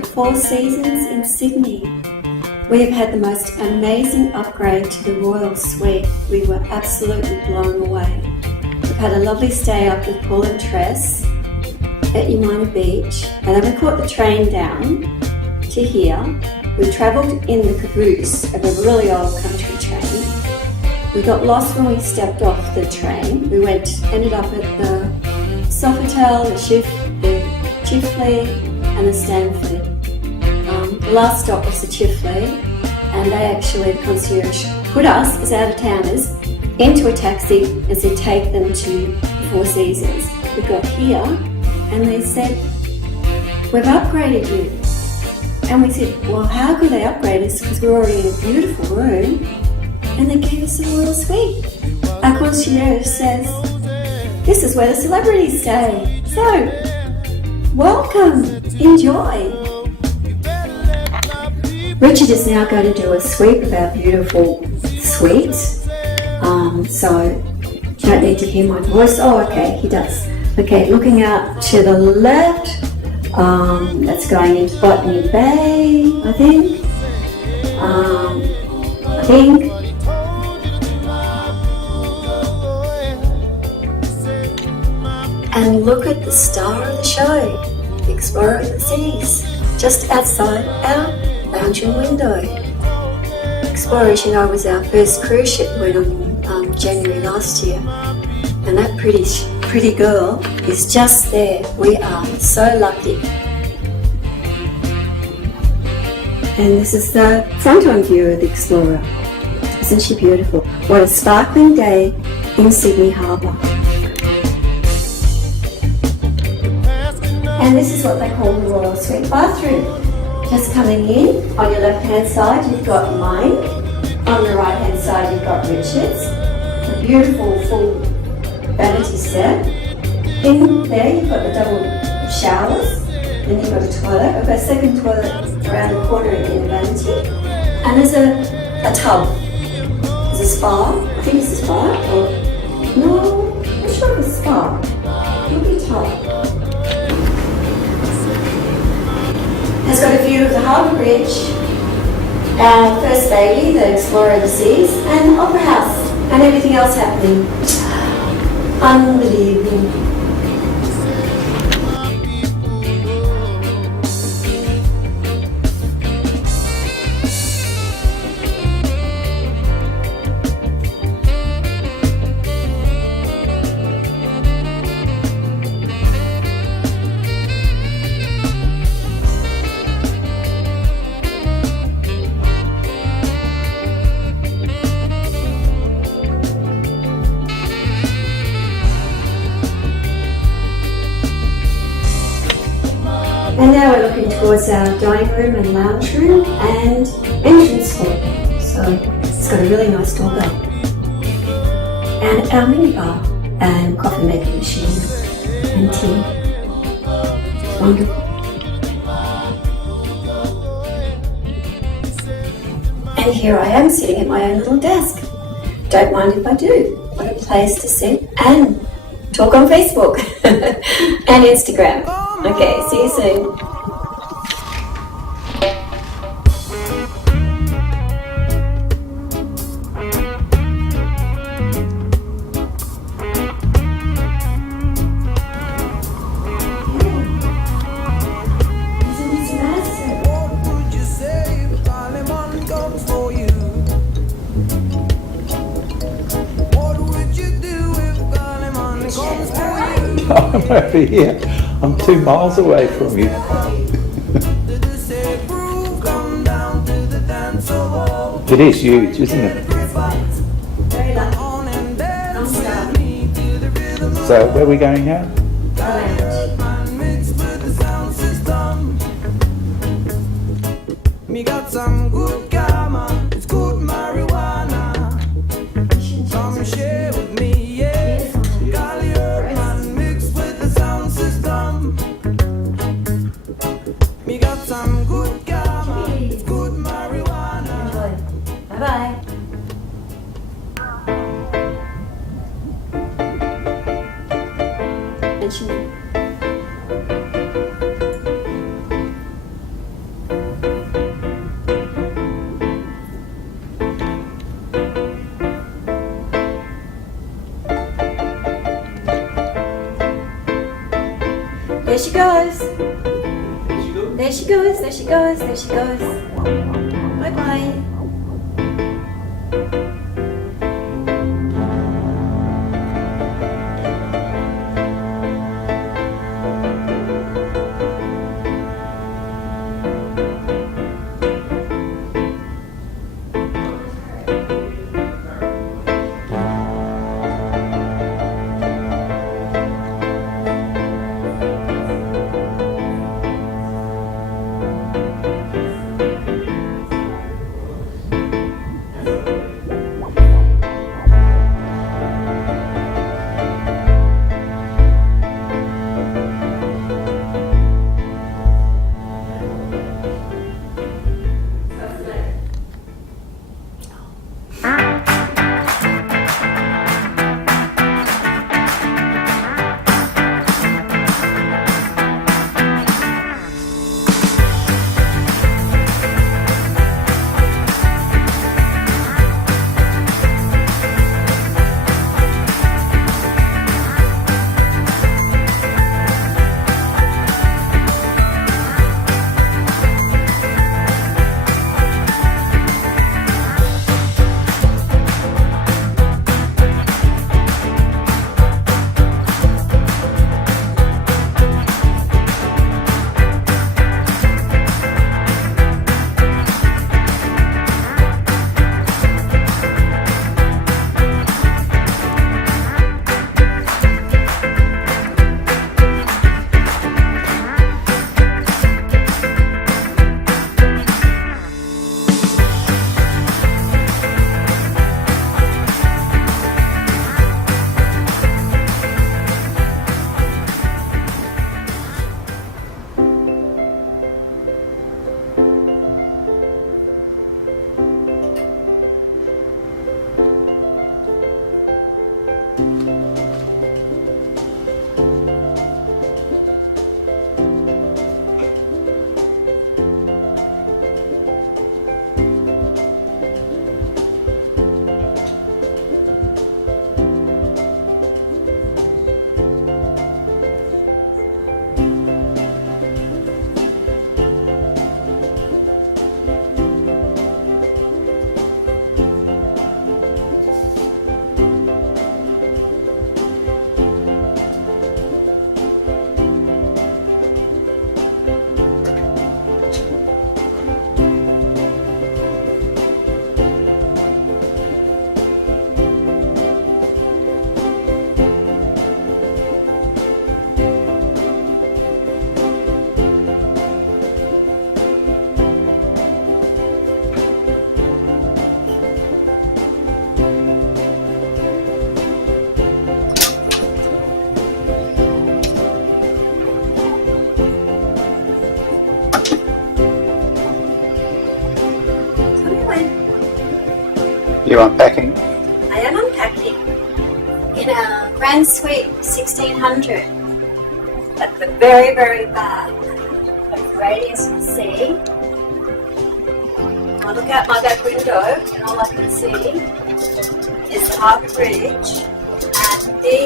the Four Seasons in Sydney. We have had the most amazing upgrade to the Royal Suite. We were absolutely blown away. We've had a lovely stay up with Paul and Tress at Umina Beach, and then we caught the train down to here. We travelled in the caboose of a really old country train. We got lost when we stepped off the train. We ended up at the Sofitel, the Chifley and the Stanford. The last stop was the Chifley, and they actually, the concierge, put us as out-of-towners into a taxi and said take them to the Four Seasons. We got here and they said, we've upgraded you. And we said, well, how could they upgrade us? Because we're already in a beautiful room. And they gave us a royal suite. Our concierge says, this is where the celebrities stay. So, welcome, enjoy. Richard is now going to do a sweep of our beautiful suites. So, you don't need to hear my voice. Oh, okay, he does. Okay, looking out to the left. That's going into Botany Bay, I think. And look at the star of the show, the Explorer of the Seas, just outside our lounging window. Explorer, as you know, was our first cruise ship that went on January last year. And that pretty girl is just there. We are so lucky. And this is the front-on view of the Explorer. Isn't she beautiful? What a sparkling day in Sydney Harbour. And this is what they call the Royal Suite bathroom. Just coming in, on your left-hand side you've got mine. On the right-hand side you've got Richard's. A beautiful full vanity set. In there you've got the double showers, then you've got a toilet. I've got a second toilet around the corner in the vanity, and there's a tub. There's a spa. I think it's a spa, or no, I'm not sure if it's a spa. It'll be a tub. Has got a view of the Harbour Bridge, our First Lady, the Explorer of the Seas, and the Opera House, and everything else happening. Unbelievable. And now we're looking towards our dining room and lounge room and entrance hall. So it's got a really nice doorbell. And our minibar and coffee making machine and tea. Wonderful. And here I am sitting at my own little desk. Don't mind if I do. What a place to sit and talk on Facebook and Instagram. Okay, see you soon. I'm over here. I'm 2 miles away from you. It is huge, isn't it? So where are we going now? Me got some good karma, it's good marijuana. Come share with me, yeah. Cali man mixed with the sound system. Me got some good karma, it's good marijuana. Bye bye. she goes. There she goes, there she goes, there she goes. Bye bye. You unpacking? I am unpacking in a grand suite 1600 at the very, very back of Radiance and Sea. I look out my back window and all I can see is the Harbour Bridge and the,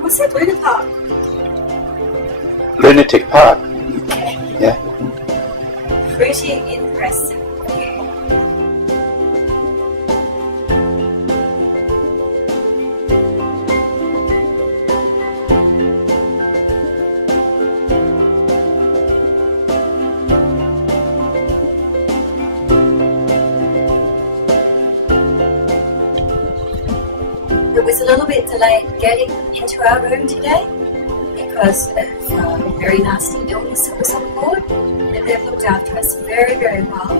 what's that, Luna Park? Lunatic Park. Yeah. Pretty impressive. It was a little bit delayed getting into our room today because of a very nasty illness that was on board, and they've looked after us very, very well.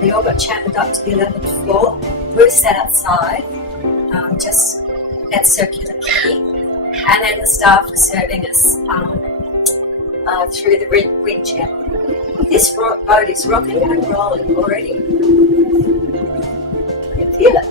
They all got channeled up to the 11th floor. We were sat outside, just at Circular Quay, and then the staff were serving us through the wind channel. This boat is rocking and rolling already. I can feel it.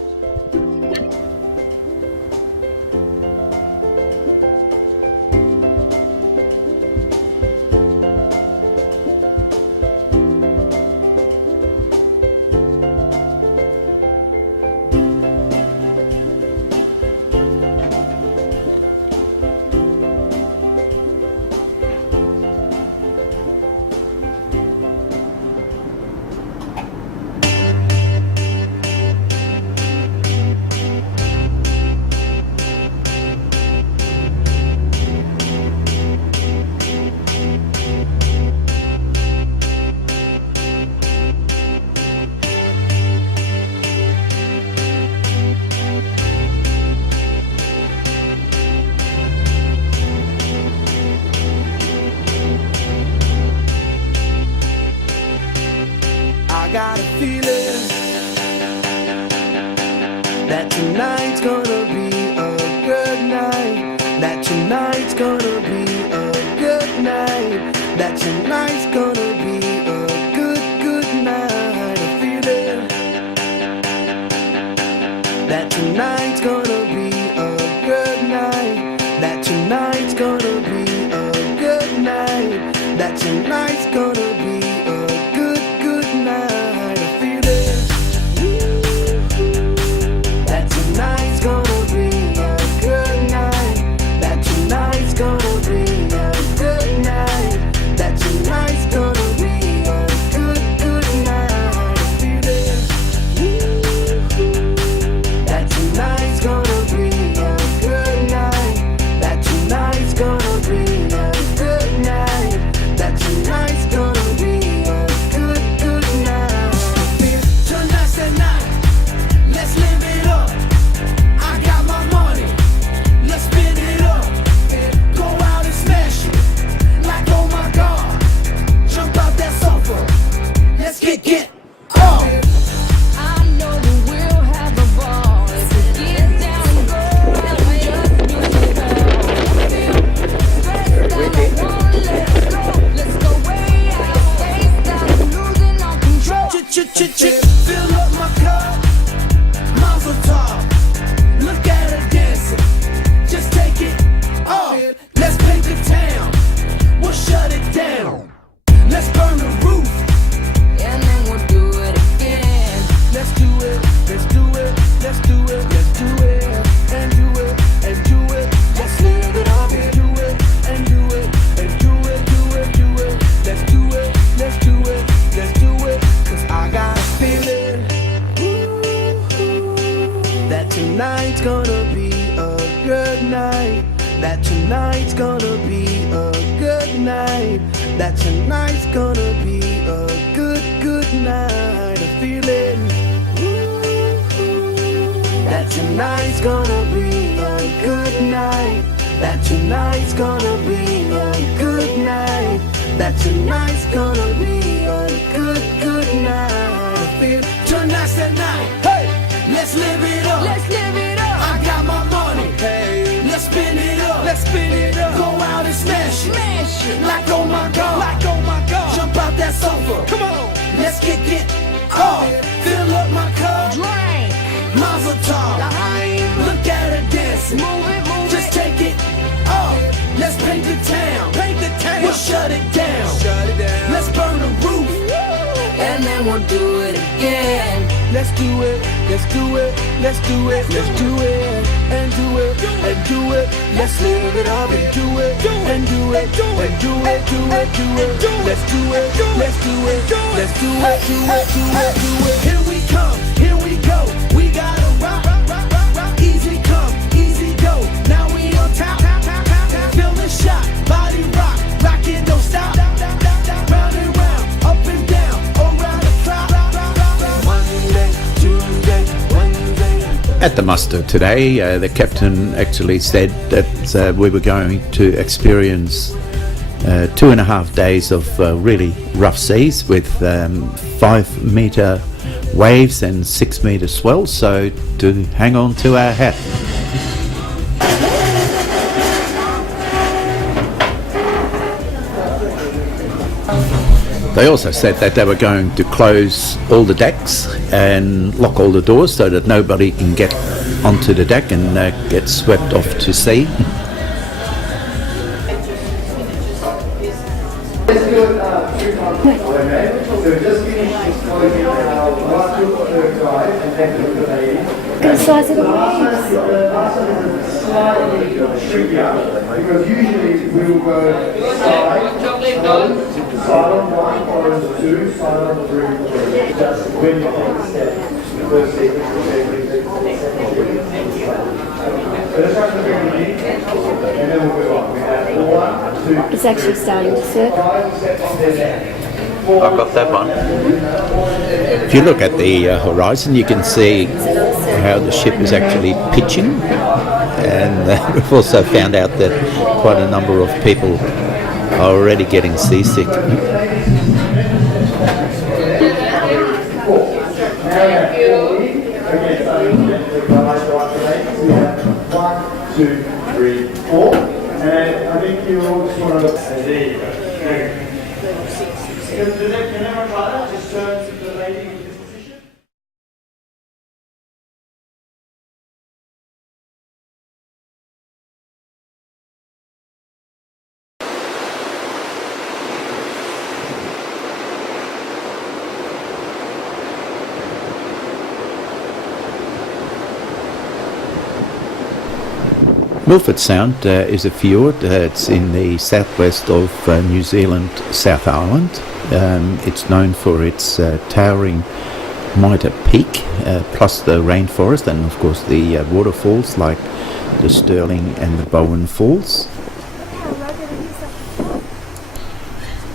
I got a feeling that tonight's gonna be a good night. That tonight's gonna be a good night. That tonight's gonna be a good night. A feeling that tonight's gonna be a good night. That tonight's gonna be a good night. That tonight's gonna be a good night. A feeling that tonight's gonna be a good night. That tonight's gonna be a good night. That tonight's gonna be a good night. A feeling that tonight's gonna be a good night. That tonight's gonna be a good night. That tonight's gonna be a good night. Tonight's the night. Let's live it up. I got my money. Let's spin it up. Go out and smash it. Like oh my God. Jump out that sofa. Let's get up. I know that we'll have a ball if we get down and go and we just do it all. Feel stressed out, I wanna let go. Let's go way out, spaced out, losing all control. Fill up my cup. Mazel tov. Look at her dancing. Just take it off. Let's paint the town. We'll shut it down. Let's burn the roof. And then we'll do it again. Let's do it. Let's do it. Let's do it. Let's do it. And do it. And do it. Let's live it up. And do it. And do it. And do it. Do it. Do it. Let's do it. Let's do it. Let's do it. 'Cause I got a feeling that tonight's gonna be a good night. That tonight's gonna be a good night. That tonight's gonna be a good night. A feeling that tonight's gonna be a good night. That tonight's gonna be a good night. That tonight's gonna be a good night. I feel tonight's the night. Hey, let's live it up. Let's live it up. I got my money. Hey, let's spin it up. Let's spin it up. Go out and smash it. Smash it. Like oh my God. Like oh my God. Jump out that sofa. Come on. Let's get off. Fill up my cup. Drink. Mazel tov. Look at her dancing. Move it, move Just it. take it off. Let's paint the town. Paint the town. We'll shut it down. Shut it down. Let's burn the roof. And then we'll do it again. Let's do it. Let's do it. Let's do it. Let's do it. And do it. And do it. Let's live it up and do it. And do it. And do it. Do it. Do it. Let's do it. Let's do it. Let's do it. Do it. Do it. Do it. Here we come. Here we go. We gotta rock. Easy come. Easy go. Now we on top. Feel the shot. Body rock. Rockin', don't stop. Round and round. Up and down. Around the clock. Monday, Tuesday, Wednesday. At the muster today, the captain actually said that we were going to experience 2.5 days of really rough seas with 5-metre waves and 6-metre swells, so to hang on to our hat. They also said that they were going to close all the decks and lock all the doors so that nobody can get onto the deck and get swept off to sea. Good size of the waves. Because usually we will go side on 1, or 2, side on 3, 4. Just when you step, first, second, so let's try to bring it in, and then we'll move on. We have 1, 2, It's actually starting to circle. 5 steps on their neck. I've got that one. If you look at the horizon, you can see how the ship is actually pitching, and we've also found out that quite a number of people are already getting seasick. Thank you. Okay, starting with the guys right today. So we have 1, 2, 3, 4. And I think you all just want to look. There you go. Can everyone try that? Just turn to the lady in this position. Milford Sound is a fjord. It's in the southwest of New Zealand, South Island. It's known for its towering mitre peak, plus the rainforest and of course the waterfalls like the Stirling and the Bowen Falls.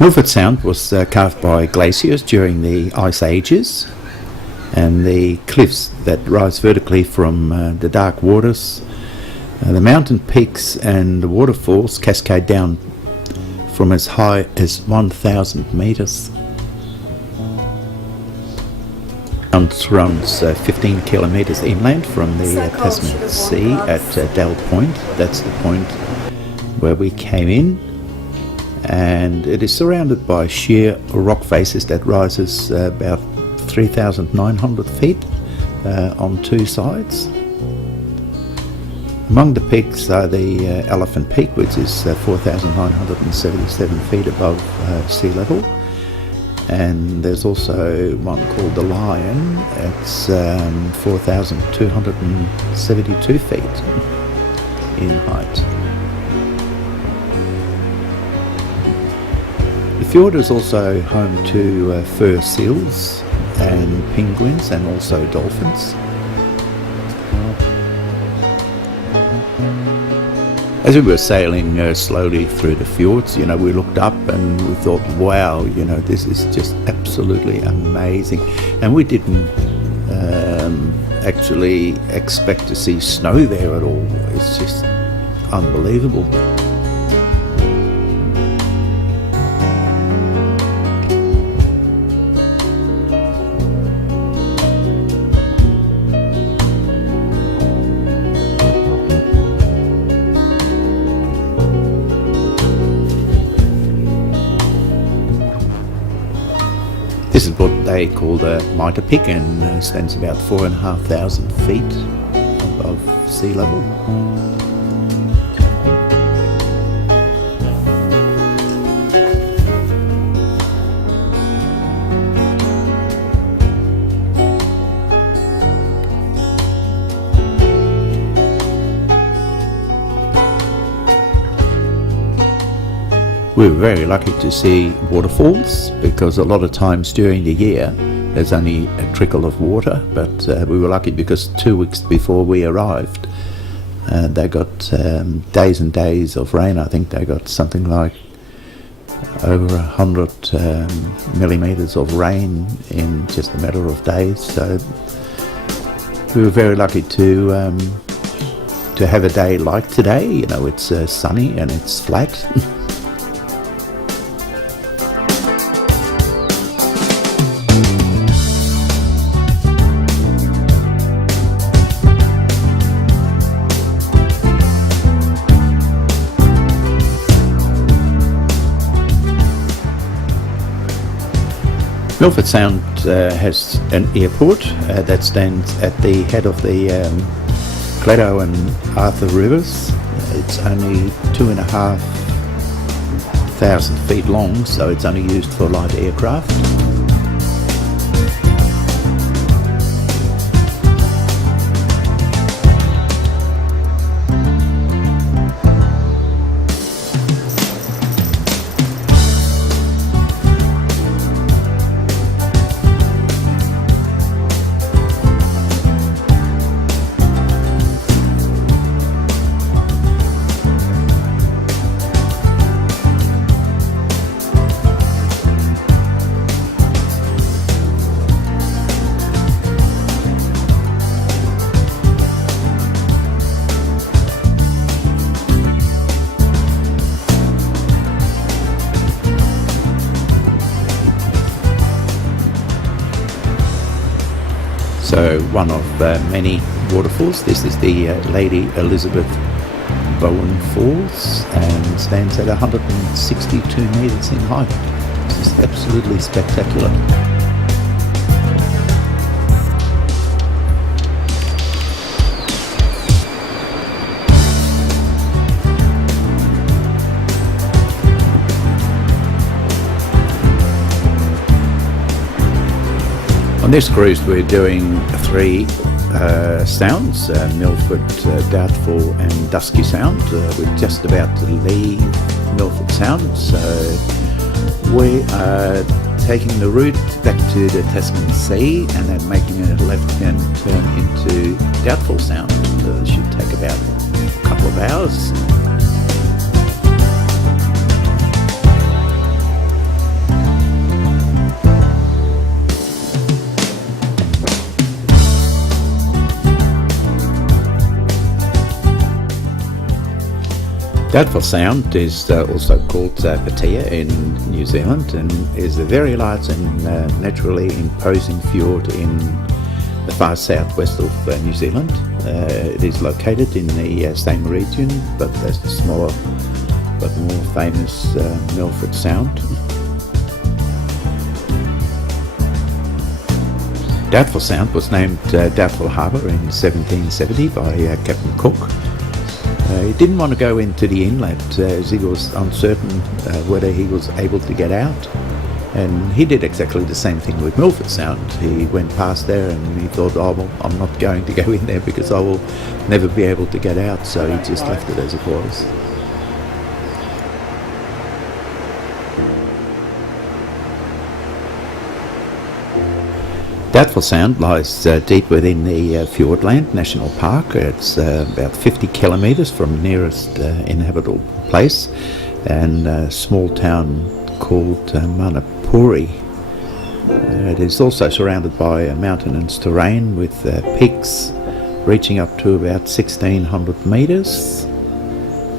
Milford Sound was carved by glaciers during the ice ages, and the cliffs that rise vertically from the dark waters, the mountain peaks and the waterfalls cascade down from as high as 1,000 metres. It runs 15 kilometres inland from the Tasman Sea at Dell Point. That's the point where we came in, and it is surrounded by sheer rock faces that rises about 3,900 feet on two sides. Among the peaks are the Elephant Peak, which is 4,977 feet above sea level, and there's also one called the Lion. It's 4,272 feet in height. The fjord is also home to fur seals and penguins and also dolphins. As we were sailing slowly through the fjords, we looked up and we thought, wow, this is just absolutely amazing. And we didn't actually expect to see snow there at all. It's just unbelievable. This is what they call a mitre peak, and stands about 4,500 feet above sea level. We were very lucky to see waterfalls, because a lot of times during the year there's only a trickle of water, but we were lucky because 2 weeks before we arrived they got days and days of rain. I think they got something like over 100 millimetres of rain in just a matter of days, so we were very lucky to have a day like today. It's sunny and it's flat. Milford Sound has an airport that stands at the head of the Cledo and Arthur rivers. It's only 2,500 feet long, so it's only used for light aircraft. So one of many waterfalls. This is the Lady Elizabeth Bowen Falls and stands at 162 metres in height. This is absolutely spectacular. On this cruise we're doing 3 sounds, Milford, Doubtful and Dusky Sound. We're just about to leave Milford Sound, so we are taking the route back to the Tasman Sea and then making a left-hand turn into Doubtful Sound. It should take about a couple of hours. Doubtful Sound is also called Pattaya in New Zealand and is a very large and naturally imposing fjord in the far southwest of New Zealand. It is located in the same region but as the smaller but more famous Milford Sound. Doubtful Sound was named Doubtful Harbour in 1770 by Captain Cook. He didn't want to go into the inlet as he was uncertain whether he was able to get out, and he did exactly the same thing with Milford Sound. He went past there and he thought, oh well, I'm not going to go in there because I will never be able to get out, so he just left it as it was. Doubtful Sound lies deep within the Fiordland National Park. It's about 50 kilometres from the nearest inhabitable place, and a small town called Manapuri. It is also surrounded by mountainous terrain with peaks reaching up to about 1600 metres.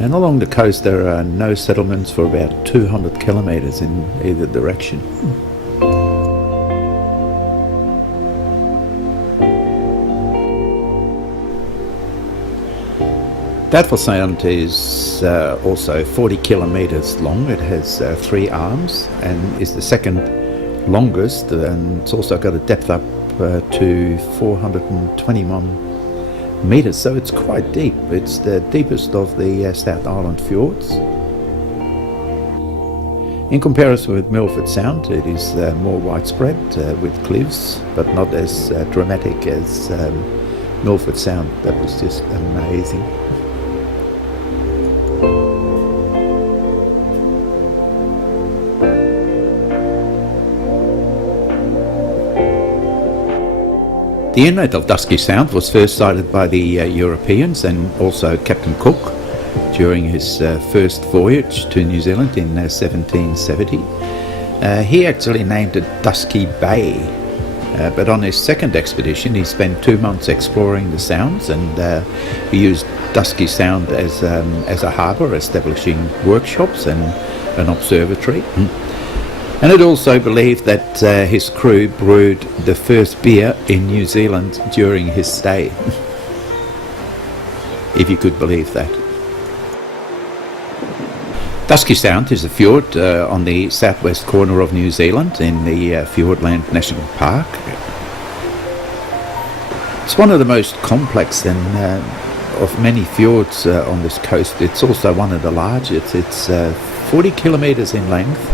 And along the coast there are no settlements for about 200 kilometres in either direction. Doubtful Sound is also 40 kilometres long. It has 3 arms and is the second longest, and it's also got a depth up to 421 metres, so it's quite deep. It's the deepest of the South Island fjords. In comparison with Milford Sound, it is more widespread with cliffs, but not as dramatic as Milford Sound. That was just amazing. The inlet of Dusky Sound was first sighted by the Europeans and also Captain Cook during his first voyage to New Zealand in 1770. He actually named it Dusky Bay, but on his second expedition he spent 2 months exploring the sounds, and he used Dusky Sound as a harbour, establishing workshops and an observatory. And it also believed that his crew brewed the first beer in New Zealand during his stay, if you could believe that. Dusky Sound is a fjord on the southwest corner of New Zealand in the Fiordland National Park. It's one of the most complex and of many fjords on this coast. It's also one of the largest. It's 40 kilometres in length,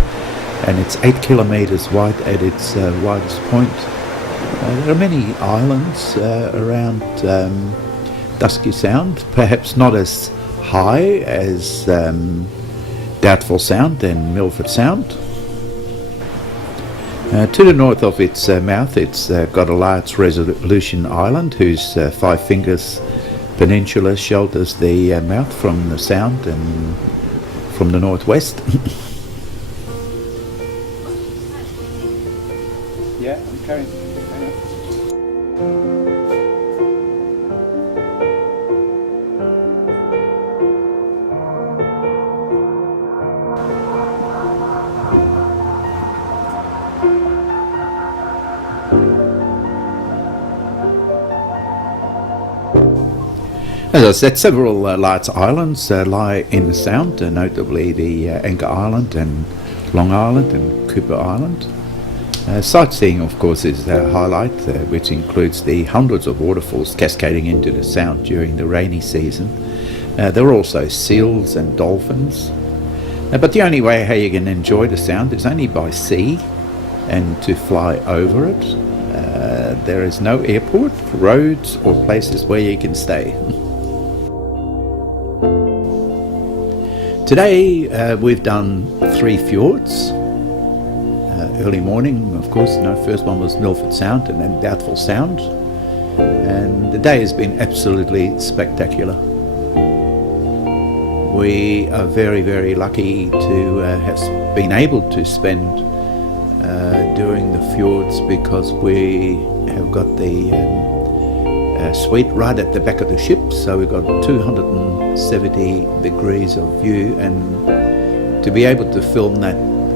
and it's 8 kilometres wide at its widest point. There are many islands around Dusky Sound, perhaps not as high as Doubtful Sound and Milford Sound. To the north of its mouth, it's got a large resolution island whose Five Fingers Peninsula shelters the mouth from the sound and from the northwest. Yeah, I'm carrying. As I said, several large islands lie in the sound, notably the Anchor Island and Long Island and Cooper Island. Sightseeing, of course, is the highlight, which includes the hundreds of waterfalls cascading into the sound during the rainy season. There are also seals and dolphins. But the only way how you can enjoy the sound is only by sea and to fly over it. There is no airport, roads or places where you can stay. Today we've done 3 fjords. Early morning, of course, first one was Milford Sound and then Doubtful Sound. And the day has been absolutely spectacular. We are very, very lucky to have been able to spend during the fjords because we have got the suite right at the back of the ship, so we've got 270 degrees of view, and to be able to film that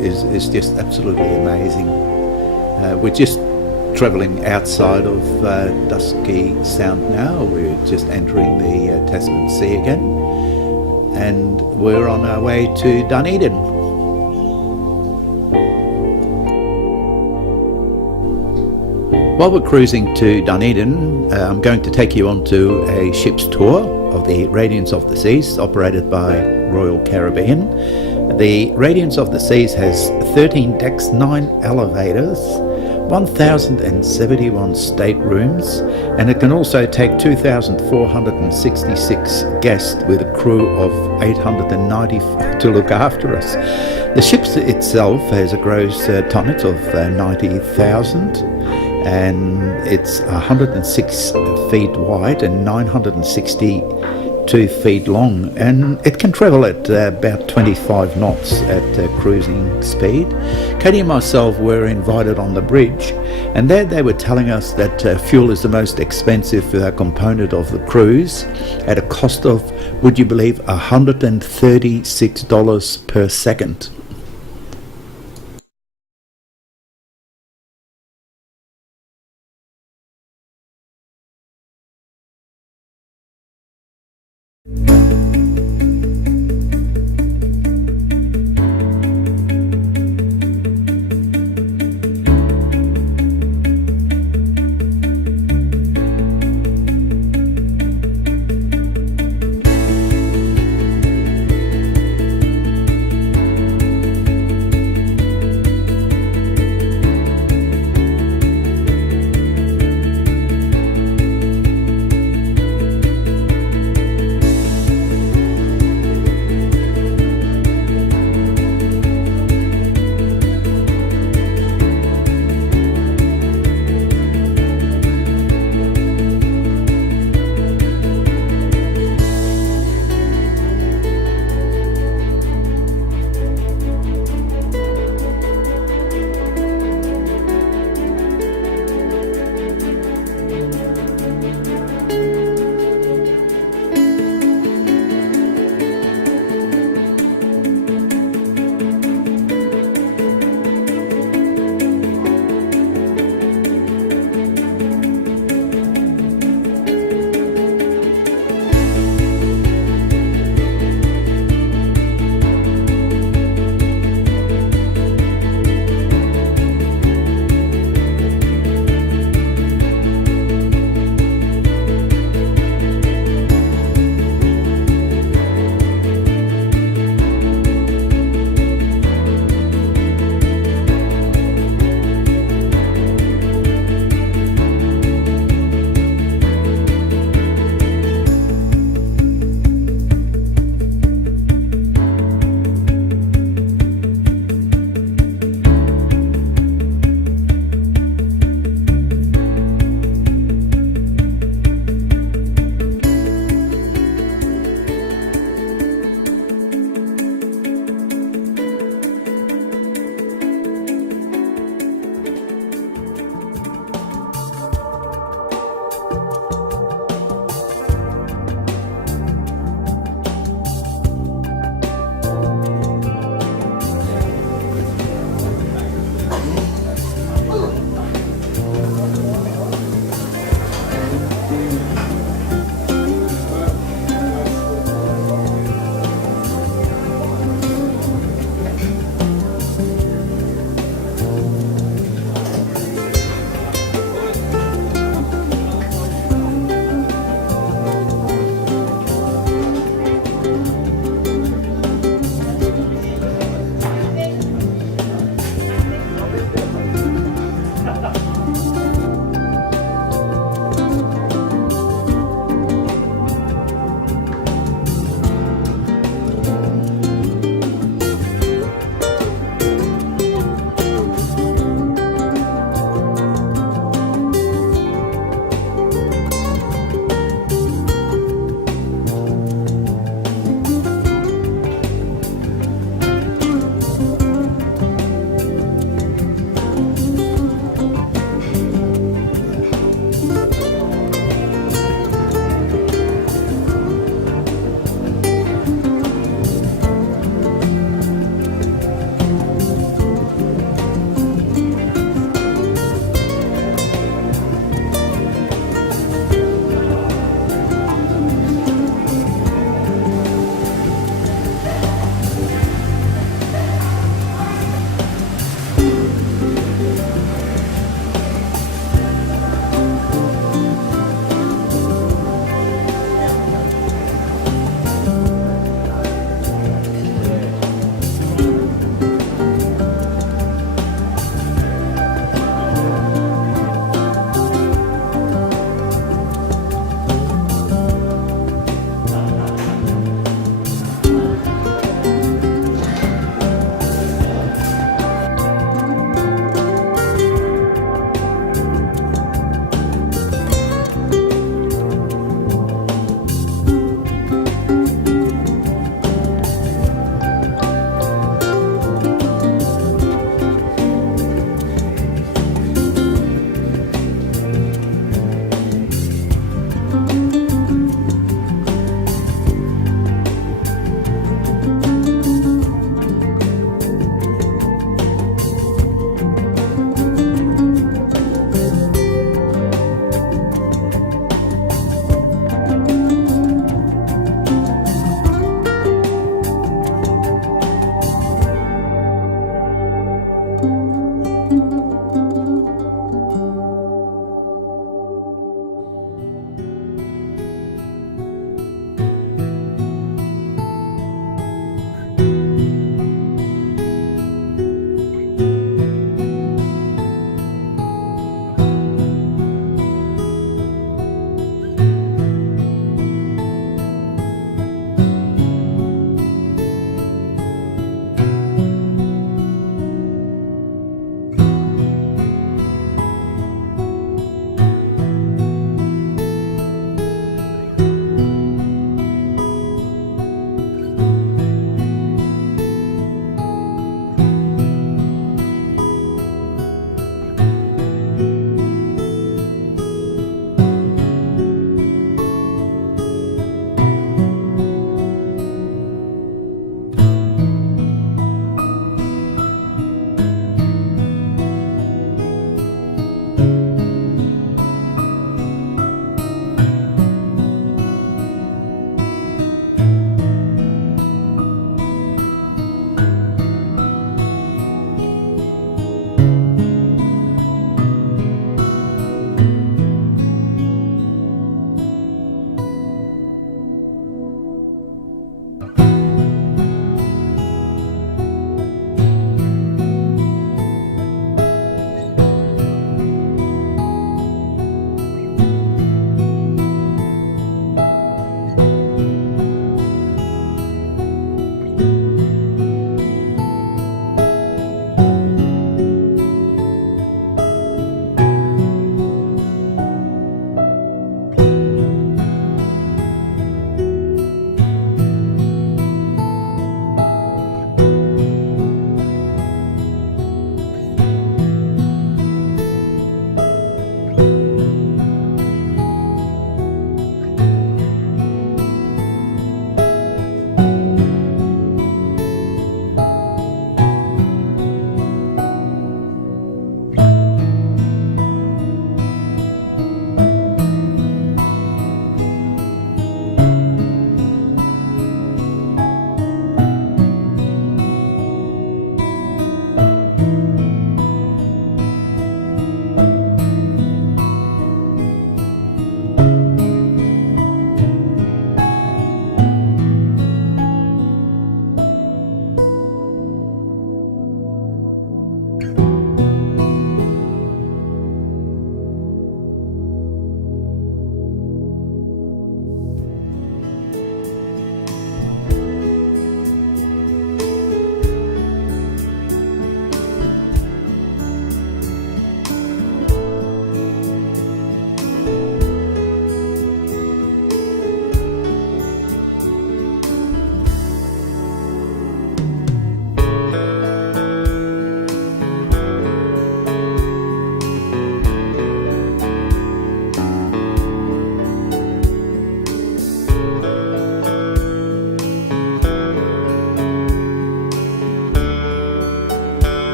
is just absolutely amazing. We're just travelling outside of Dusky Sound now. We're just entering the Tasman Sea again, and we're on our way to Dunedin. While we're cruising to Dunedin, I'm going to take you onto a ship's tour of the Radiance of the Seas, operated by Royal Caribbean. The Radiance of the Seas has 13 decks, 9 elevators, 1,071 staterooms, and it can also take 2,466 guests with a crew of 890 to look after us. The ship itself has a gross tonnage of 90,000. and it's 106 feet wide and 962 feet long, and it can travel at about 25 knots at cruising speed. Katie and myself were invited on the bridge, and there they were telling us that fuel is the most expensive component of the cruise, at a cost of, would you believe, $136 per second.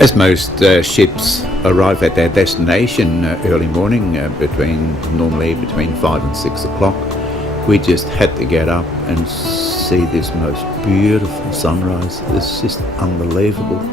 As most ships arrive at their destination early morning, normally between 5 and 6 o'clock, we just had to get up and see this most beautiful sunrise. It's just unbelievable.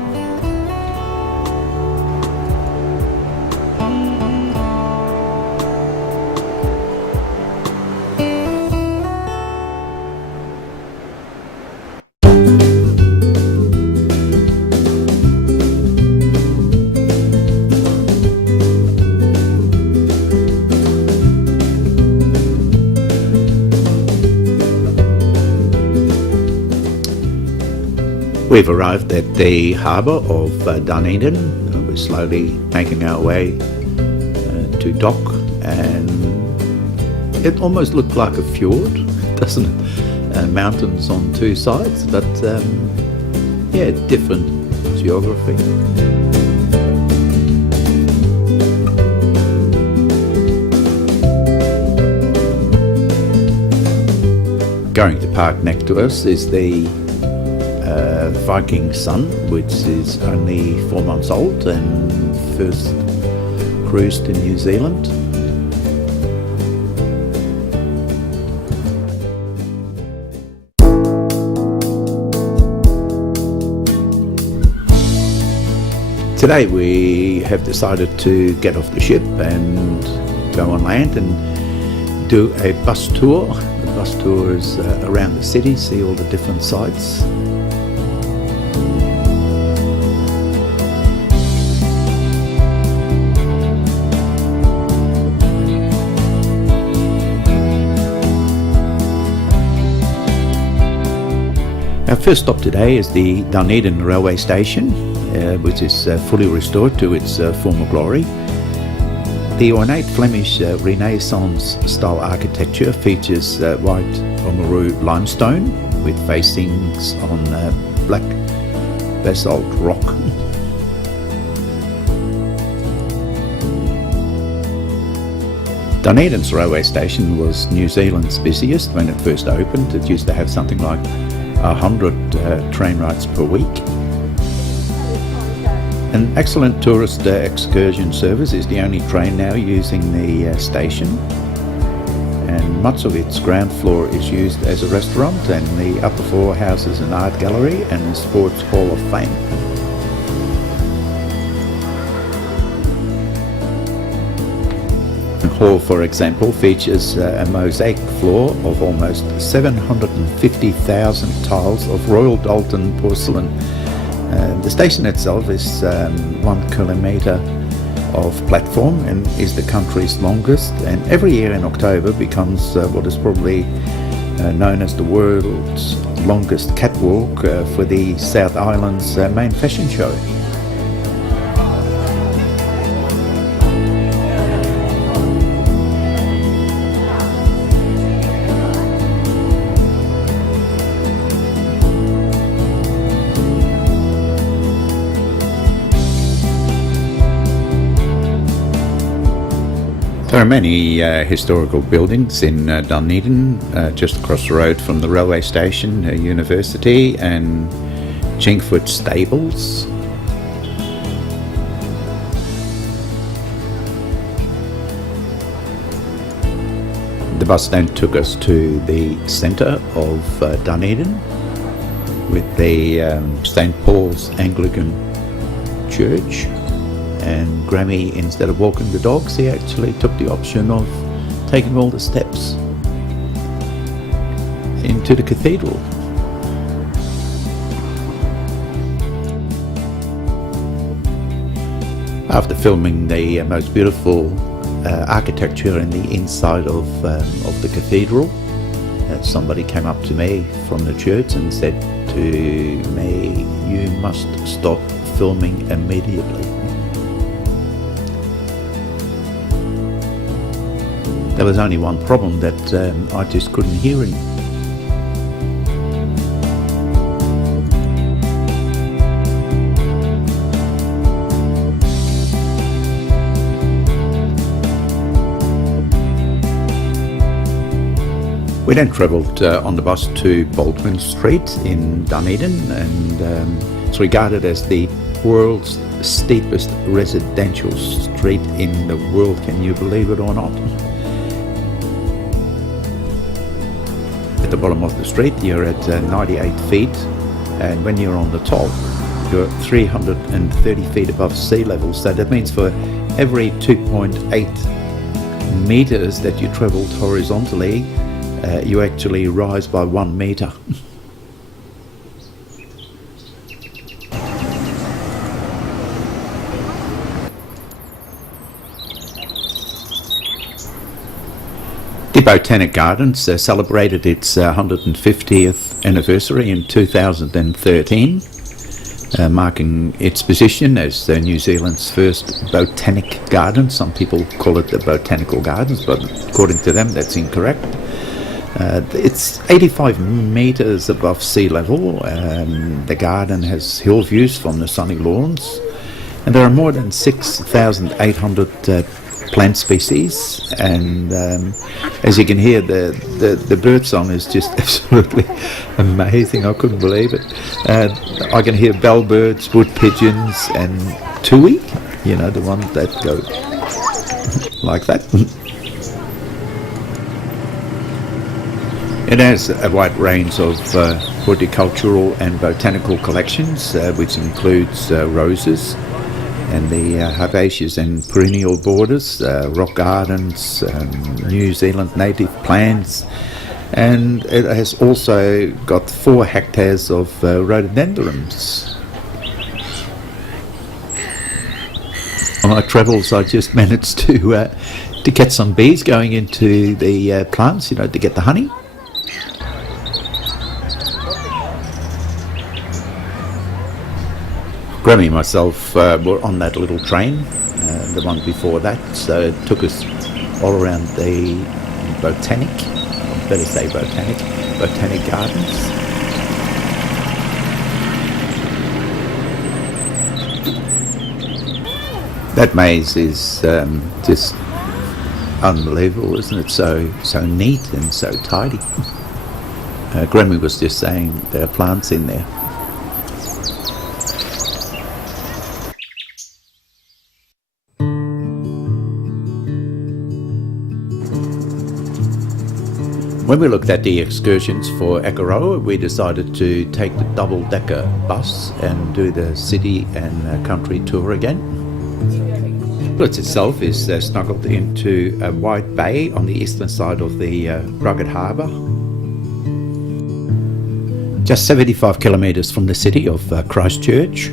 We've arrived at the harbour of Dunedin. We're slowly making our way to dock, and it almost looked like a fjord, doesn't it? Mountains on two sides, but yeah, different geography. Going to park next to us is the Viking Sun, which is only 4 months old and first cruise to New Zealand. Today we have decided to get off the ship and go on land and do a bus tour. The bus tour is around the city, see all the different sites. Our first stop today is the Dunedin railway station, which is fully restored to its former glory. The ornate Flemish Renaissance style architecture features white Oamaru limestone with facings on black basalt rock. Dunedin's railway station was New Zealand's busiest when it first opened. It used to have something like 100 train rides per week. An excellent tourist excursion service is the only train now using the station, and much of its ground floor is used as a restaurant, and the upper floor houses an art gallery and a sports hall of fame. Hall, for example, features a mosaic floor of almost 750,000 tiles of Royal Doulton porcelain. The station itself is 1 kilometre of platform and is the country's longest, and every year in October becomes what is probably known as the world's longest catwalk for the South Island's main fashion show. There are many historical buildings in Dunedin, just across the road from the railway station, university and Chingford stables. The bus then took us to the centre of Dunedin with the St Paul's Anglican Church. And Grammy, instead of walking the dogs, he actually took the option of taking all the steps into the cathedral. After filming the most beautiful architecture in the inside of the cathedral, somebody came up to me from the church and said to me, "You must stop filming immediately." There was only one problem, that I just couldn't hear him. We then travelled on the bus to Baldwin Street in Dunedin, and it's regarded as the world's steepest residential street in the world, can you believe it or not? At the bottom of the street you're at 98 feet, and when you're on the top you're 330 feet above sea level. So that means for every 2.8 meters that you traveled horizontally, you actually rise by 1 meter. The Botanic Gardens celebrated its 150th anniversary in 2013, marking its position as New Zealand's first botanic garden. Some people call it the Botanical Gardens, but according to them that's incorrect. It's 85 metres above sea level. The garden has hill views from the sunny lawns, and there are more than 6,800 plant species, and as you can hear, the bird song is just absolutely amazing. I couldn't believe it. I can hear bellbirds, wood pigeons, and tui, you know, the ones that go like that. It has a wide range of horticultural and botanical collections, which includes roses and the herbaceous and perennial borders, rock gardens, New Zealand native plants, and it has also got 4 hectares of rhododendrons. On my travels I just managed to get some bees going into the plants, you know, to get the honey. Grammy and myself were on that little train, the one before that, so it took us all around the Botanic, or better say Botanic Gardens. That maze is just unbelievable, isn't it? So neat and so tidy. Grammy was just saying there are plants in there. When we looked at the excursions for Akaroa, we decided to take the double-decker bus and do the city and country tour again. The village itself is snuggled into a wide bay on the eastern side of the rugged harbour. Just 75 kilometres from the city of Christchurch.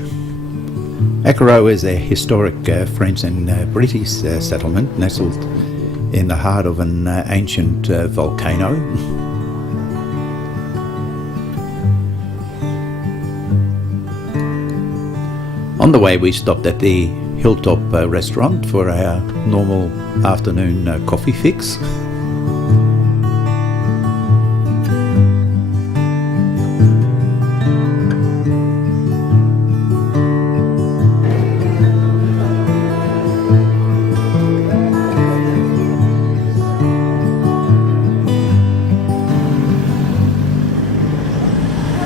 Akaroa is a historic French and British settlement nestled in the heart of an ancient volcano. On the way we stopped at the Hilltop restaurant for our normal afternoon coffee fix.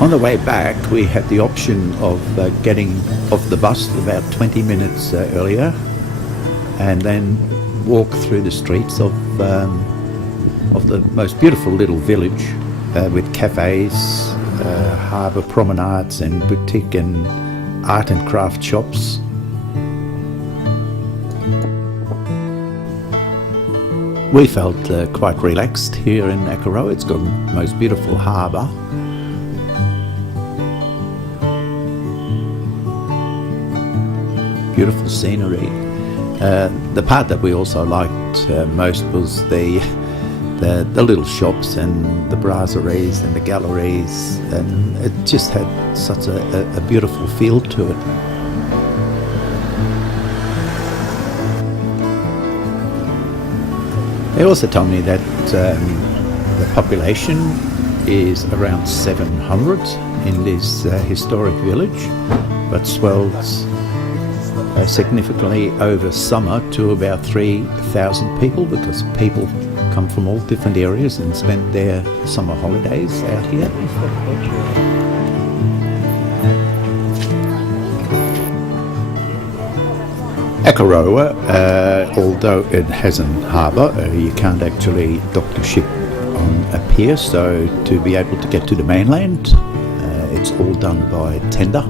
On the way back, we had the option of getting off the bus about 20 minutes earlier and then walk through the streets of the most beautiful little village with cafes, harbour promenades and boutique and art and craft shops. We felt quite relaxed here in Akaroa. It's got the most beautiful harbour. Beautiful scenery. The part that we also liked most was the little shops and the brasseries and the galleries, and it just had such a beautiful feel to it. They also told me that the population is around 700 in this historic village, but swells significantly over summer to about 3,000 people, because people come from all different areas and spend their summer holidays out here. Akaroa, although it has an harbour, you can't actually dock the ship on a pier, so to be able to get to the mainland, it's all done by tender.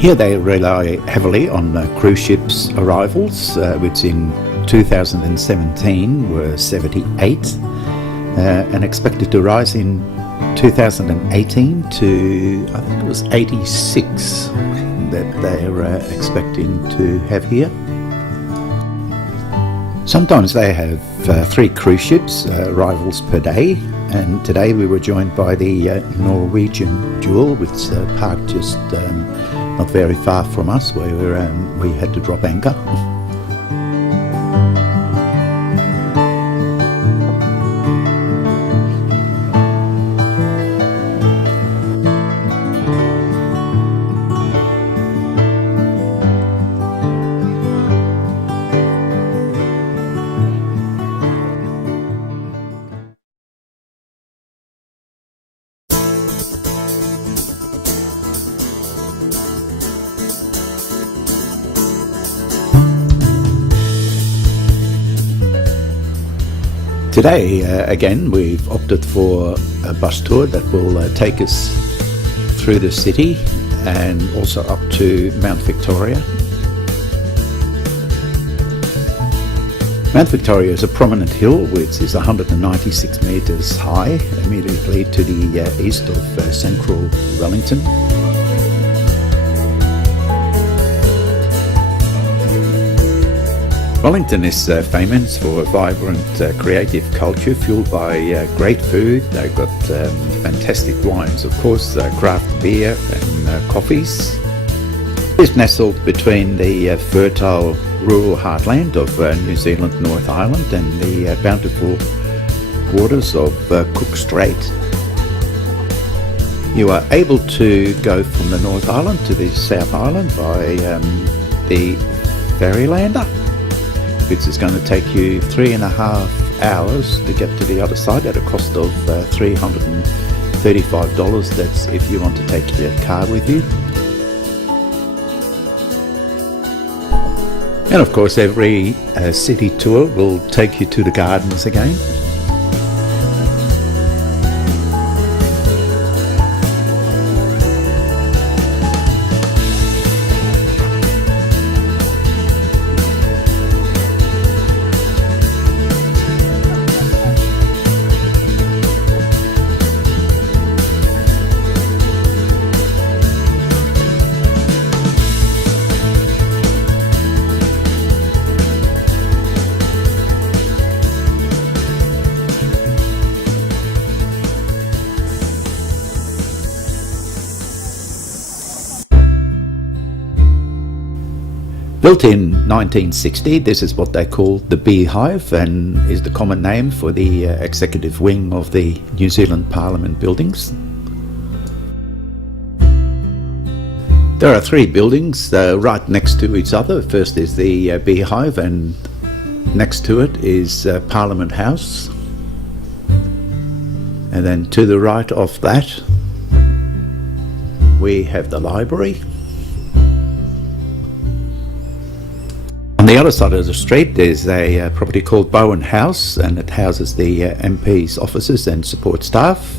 Here they rely heavily on cruise ships arrivals, which in 2017 were 78, and expected to rise in 2018 to, I think it was 86 that they're expecting to have here. Sometimes they have 3 cruise ships arrivals per day, and today we were joined by the Norwegian Jewel, which parked just not very far from us, where we had to drop anchor. Today, again, we've opted for a bus tour that will take us through the city and also up to Mount Victoria. Mount Victoria is a prominent hill which is 196 metres high, immediately to the east of central Wellington. Wellington is famous for a vibrant creative culture fueled by great food. They've got fantastic wines, of course, craft beer and coffees. It's nestled between the fertile rural heartland of New Zealand North Island and the bountiful waters of Cook Strait. You are able to go from the North Island to the South Island by the Ferrylander, which is going to take you 3.5 hours to get to the other side at a cost of $335. That's if you want to take your car with you. And of course, every city tour will take you to the gardens again. Built in 1960, this is what they call the Bee Hive and is the common name for the executive wing of the New Zealand Parliament buildings. There are 3 buildings right next to each other. First is the Bee Hive, and next to it is Parliament House. And then to the right of that we have the library. On the other side of the street there's a property called Bowen House, and it houses the MP's offices and support staff,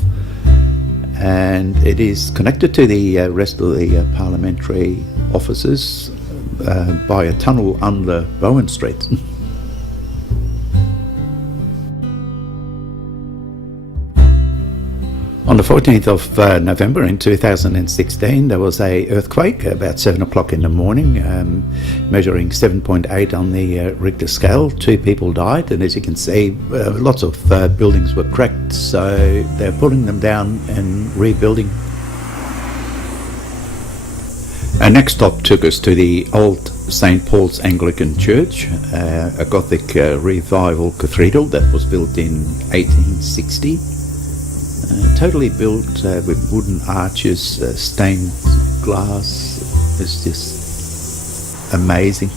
and it is connected to the rest of the parliamentary offices by a tunnel under Bowen Street. On the 14th of November in 2016, there was an earthquake about 7 o'clock in the morning, measuring 7.8 on the Richter scale. 2 people died, and as you can see, lots of buildings were cracked, so they're pulling them down and rebuilding. Our next stop took us to the old St. Paul's Anglican Church, a Gothic revival cathedral that was built in 1860. Totally built with wooden arches, stained glass. It's just amazing.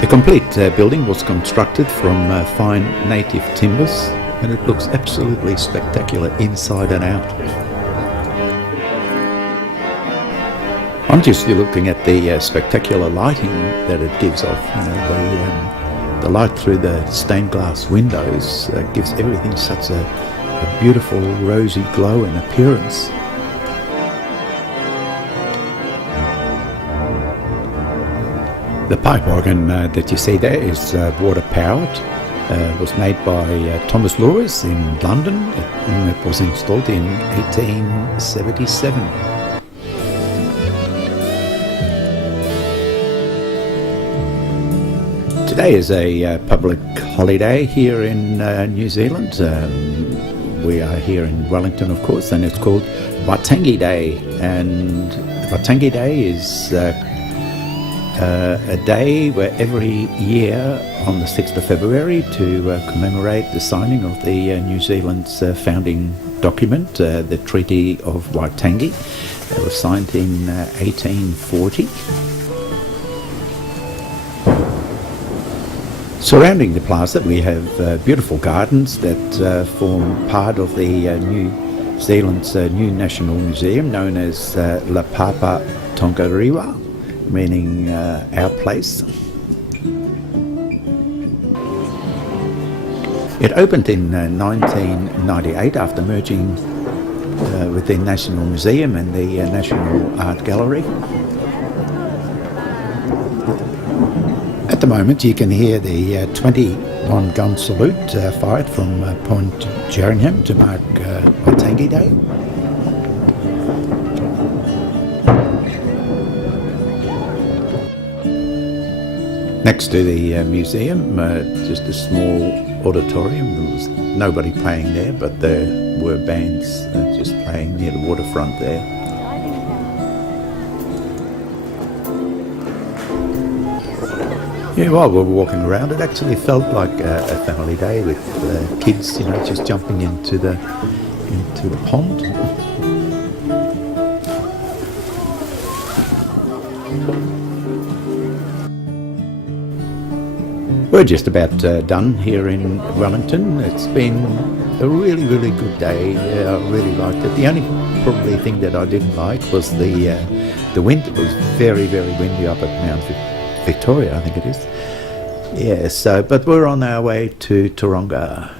The complete building was constructed from fine native timbers, and it looks absolutely spectacular inside and out. I'm just looking at the spectacular lighting that it gives off. You know, the light through the stained glass windows gives everything such a beautiful rosy glow and appearance. The pipe organ that you see there is water powered. Was made by Thomas Lewis in London, and it was installed in 1877. Today is a public holiday here in New Zealand. We are here in Wellington, of course, and it's called Waitangi Day. And Waitangi Day is a day where every year on the 6th of February to commemorate the signing of the New Zealand's founding document, the Treaty of Waitangi. It was signed in 1840. Surrounding the plaza we have beautiful gardens that form part of the New Zealand's new national museum known as La Papa Tongarewa, meaning our place. It opened in 1998 after merging with the National Museum and the National Art Gallery. At the moment you can hear the 21-gun salute fired from Point Jerningham to mark Waitangi Day. Next to the museum, just a small auditorium. There was nobody playing there, but there were bands just playing near the waterfront there. Yeah, while we were walking around, it actually felt like a family day with kids, you know, just jumping into the pond. We're just about done here in Wellington. It's been a really, really good day. I really liked it. The only probably thing that I didn't like was the wind. It was very, very windy up at Mount Victoria, I think it is. Yeah, so, but we're on our way to TAURANGA.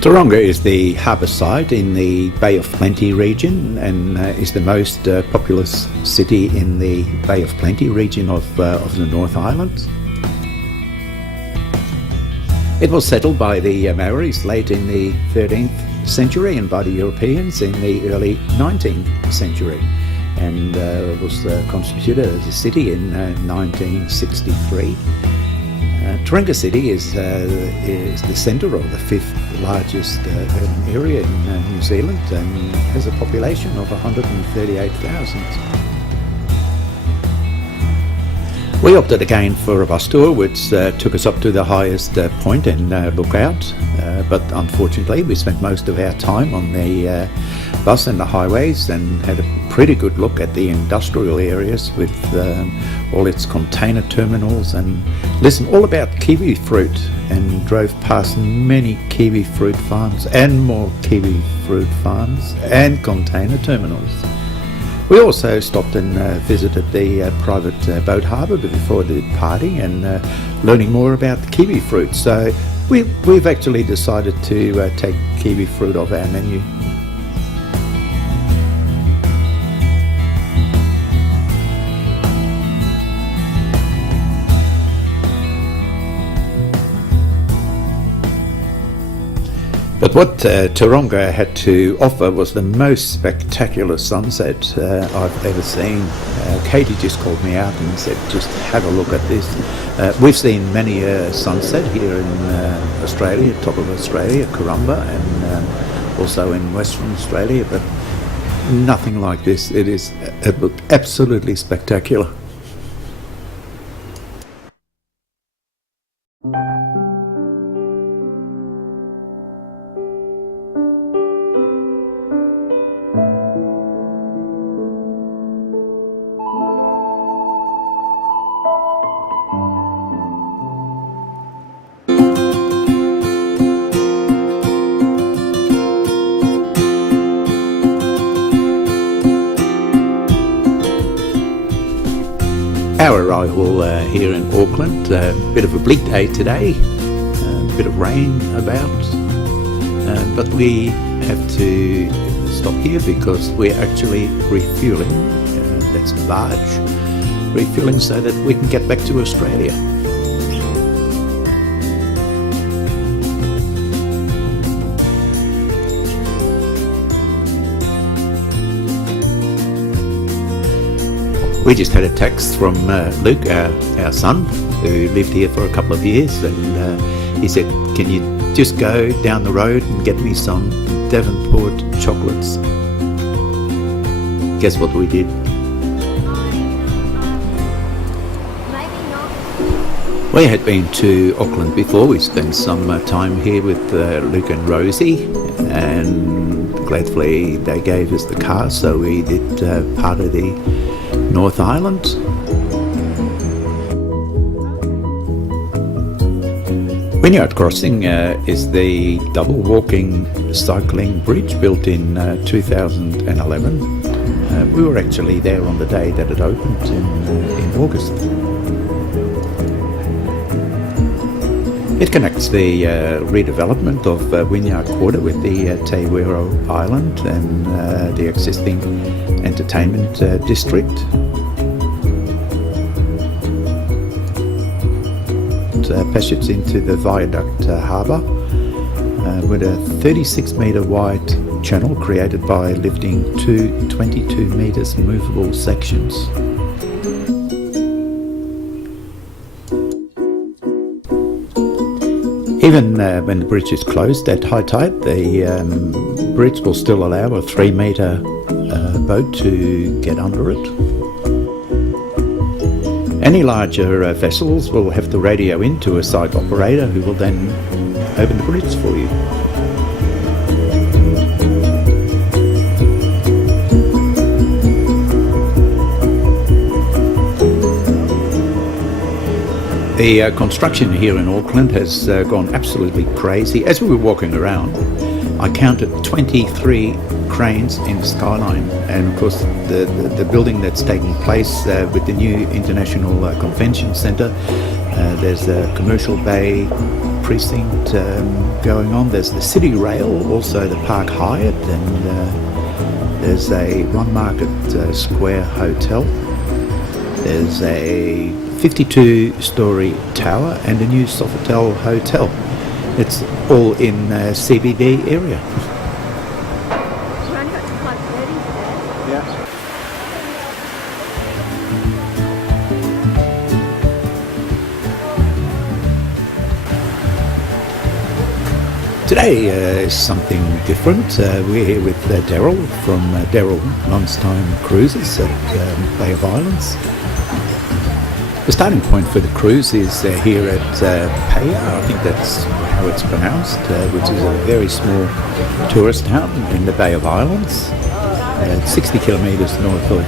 TAURANGA is the harbour site in the Bay of Plenty region and is the most populous city in the Bay of Plenty region of the North Island. It was settled by the Maoris late in the 13th century and by the Europeans in the early 19th century, and was constituted as a city in 1963. TAURANGA City is the centre of the 5th largest urban area in New Zealand and has a population of 138,000. We opted again for a bus tour which took us up to the highest point and lookout, but unfortunately we spent most of our time on the bus and the highways and had a pretty good look at the industrial areas with all its container terminals and listened all about kiwi fruit and drove past many kiwi fruit farms and more kiwi fruit farms and container terminals. We also stopped and visited the private boat harbour before departing and learning more about the kiwi fruit. So we've actually decided to take kiwi fruit off our menu. But what TAURANGA had to offer was the most spectacular sunset I've ever seen. Katie just called me out and said, just have a look at this. We've seen many a sunset here in Australia, top of Australia, Karumba, and also in Western Australia, but nothing like this. It looked absolutely spectacular. Our arrival here in Auckland, a bit of a bleak day today, a bit of rain about, but we have to stop here because we're actually refueling, that's the barge, refueling so that we can get back to Australia. We just had a text from Luke, our son, who lived here for a couple of years, and he said, can you just go down the road and get me some Devonport chocolates? Guess what we did? We had been to Auckland before. We spent some time here with Luke and Rosie, and gladly they gave us the car, so we did part of the North Island. Wynyard Crossing is the double walking cycling bridge built in 2011. We were actually there on the day that it opened in August. It connects the redevelopment of Wynyard Quarter with the Tauranga Island and the existing entertainment district. Passages into the viaduct Harbour with a 36 metre wide channel created by lifting two 22 metres movable sections. Even when the bridge is closed at high tide, the bridge will still allow a 3 metre boat to get under it. Any larger vessels will have to radio into a site operator who will then open the bridge for you. The construction here in Auckland has gone absolutely crazy. As we were walking around, I counted 23 cranes in the skyline, and of course the building that's taking place with the new International Convention Centre, there's a commercial bay precinct going on, there's the City Rail, also the Park Hyatt, and there's a One Market Square hotel, there's a 52-storey tower and a new Sofitel hotel. It's all in CBD area. Today is something different. We're here with Daryl from Daryl Lunchtime Cruises at Bay of Islands. The starting point for the cruise is here at Paya, I think that's how it's pronounced, which is a very small tourist town in the Bay of Islands, 60 kilometres north of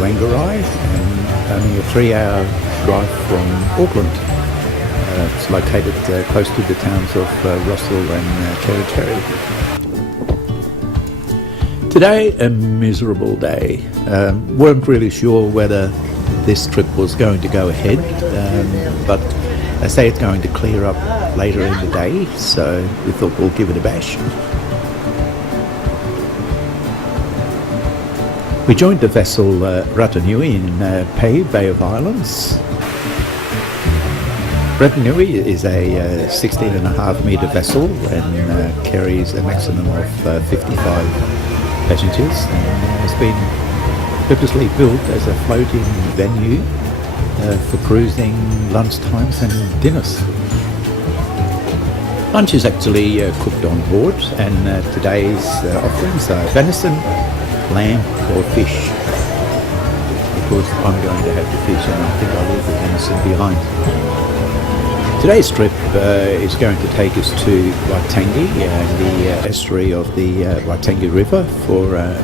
Whangarei, and only a 3-hour drive from Auckland. It's located close to the towns of Russell and Kerikeri. Today, a miserable day. Weren't really sure whether this trip was going to go ahead, but they say it's going to clear up later in the day, so we thought we'll give it a bash. We joined the vessel Ratanui in Bay of Islands. Ratanui is a 16.5 metre vessel and carries a maximum of 55 passengers, and has been purposely built as a floating venue for cruising, lunchtimes and dinners. Lunch is actually cooked on board, and today's offerings are venison, lamb or fish. Of course, I'm going to have the fish, and I think I'll leave the venison behind. Today's trip is going to take us to Waitangi and the estuary of the Waitangi River for a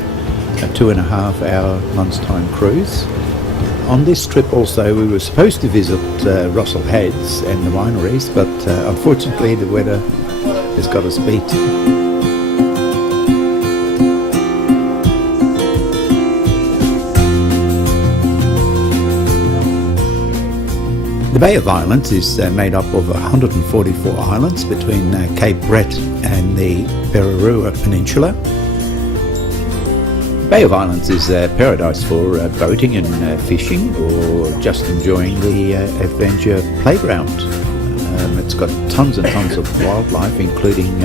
2.5-hour lunchtime cruise. On this trip also we were supposed to visit Russell Heads and the wineries, but unfortunately the weather has got us beat. The Bay of Islands is made up of 144 islands between Cape Brett and the Perarua Peninsula. The Bay of Islands is a paradise for boating and fishing, or just enjoying the adventure playground. It's got tons and tons of wildlife, including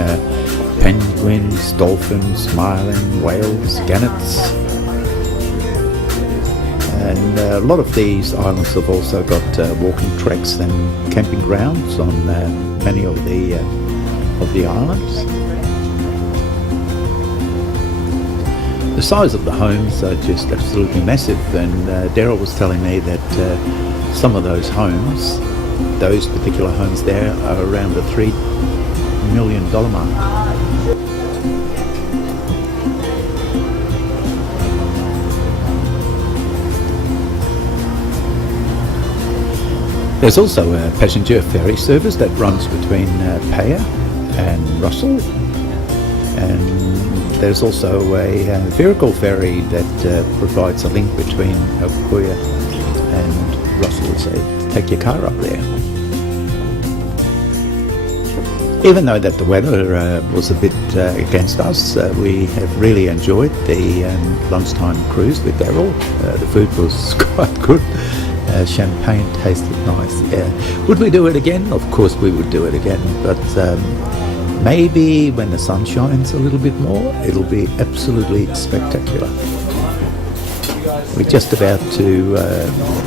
penguins, dolphins, marlin, whales, gannets. And a lot of these islands have also got walking tracks and camping grounds on many of the islands. The size of the homes are just absolutely massive, and Daryl was telling me that some of those homes, those particular homes there, are around the $3 million mark. There's also a passenger ferry service that runs between Paya and Russell, and there's also a vehicle ferry that provides a link between Akaroa and Russell, so take your car up there. Even though that the weather was a bit against us, we have really enjoyed the lunchtime cruise with Daryl. The food was quite good. Champagne tasted nice. Yeah. Would we do it again? Of course we would do it again, but maybe when the sun shines a little bit more, it'll be absolutely spectacular. We're just about to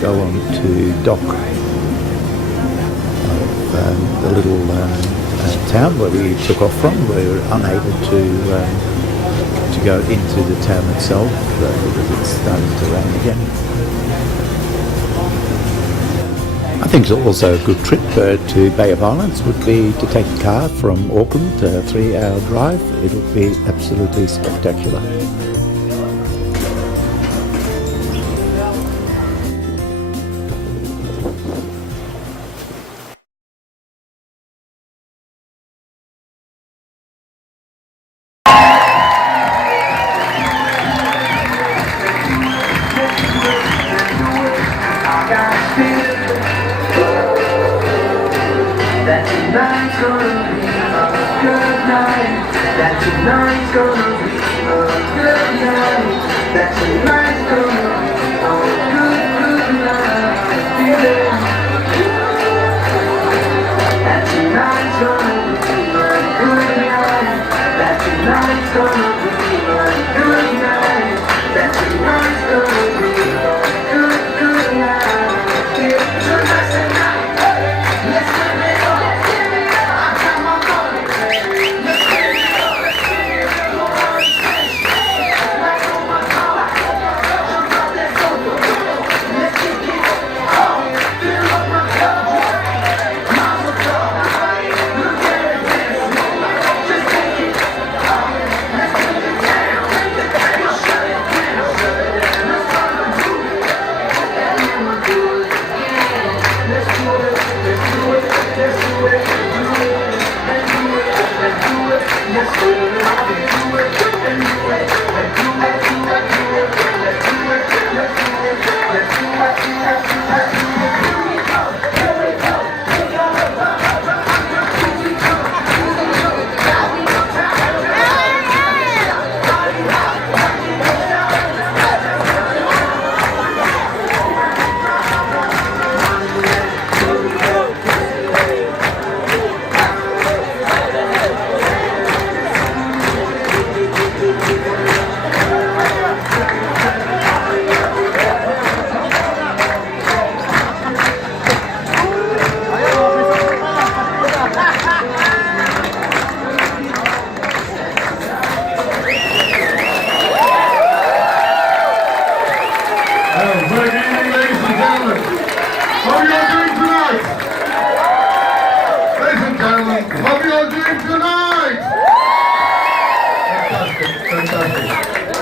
go on to dock of the little town where we took off from. We were unable to go into the town itself because it's starting to rain again. I think it's also a good trip to Bay of Islands would be to take the car from Auckland, a 3-hour drive. It'll be absolutely spectacular.